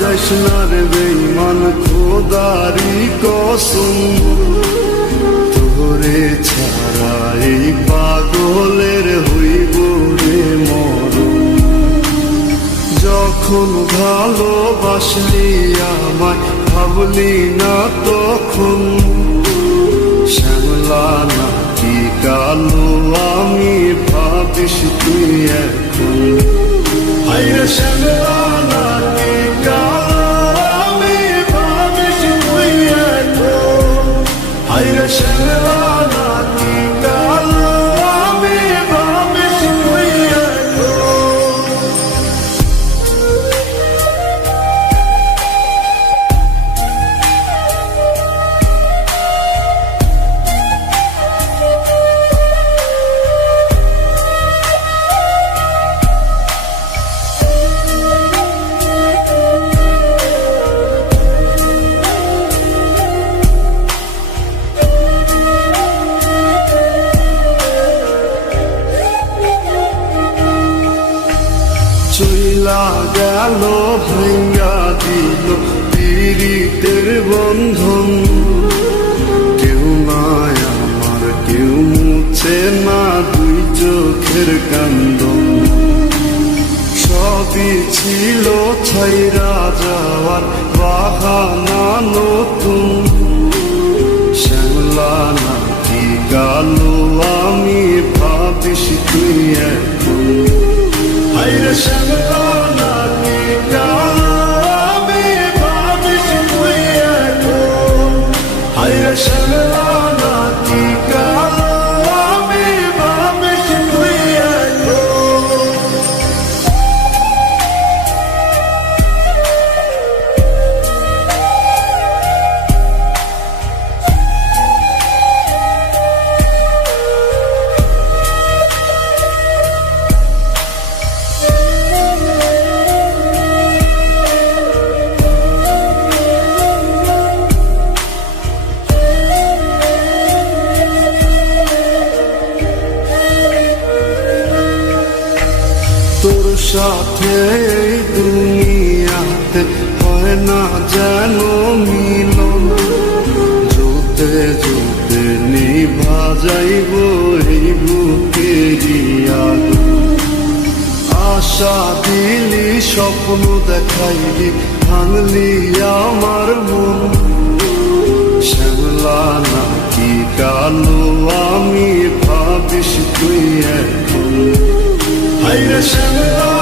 যাইস না রে বেঈমান খোদারি কসম, তোরে ছাড়া এই পাগলের হইব রে মরণ। যখন ভালোবাসলি আমায় ভাবলি না তখন, শ্যামলা নাকি কালো আমি ভাবিস তুই এখন। হায়রে শ্যামলা নাকি কালো আমি ভাবিস তুই এখন। হায়রে শ্যামলা নাকি কালো আমি ভাবিস তুই এখন। চইলা গেল ভাঙ্গা দিল পীড়িতের বন্ধন, কেউ নাই আমার কেউ মুছে না দুই চোখের কান্দন। সবই ছিল ছাইরা যাওয়ার বাহানা নতুন, শ্যামলা নাকি কালো আমি ভাবিস তুই এখন। হায়রে শ্যামলা নাকি কালো আমি ভাবিস তুই এখন। হায়রে শ্যামলা নাকি কালো আমি ভাবিস তুই এখন। তোর সাথে এই দুনিয়াতে হয় না যেন মিলন, জোতে জোতে নিভা যাইব এই বুকেরই আগুন। আশা দিলি স্বপ্ন দেখাইলি ভাঙলি আমার মন, শ্যামলা নাকি কালো আমি ভাবিস তুই এখন। হায়রে শ্যামলা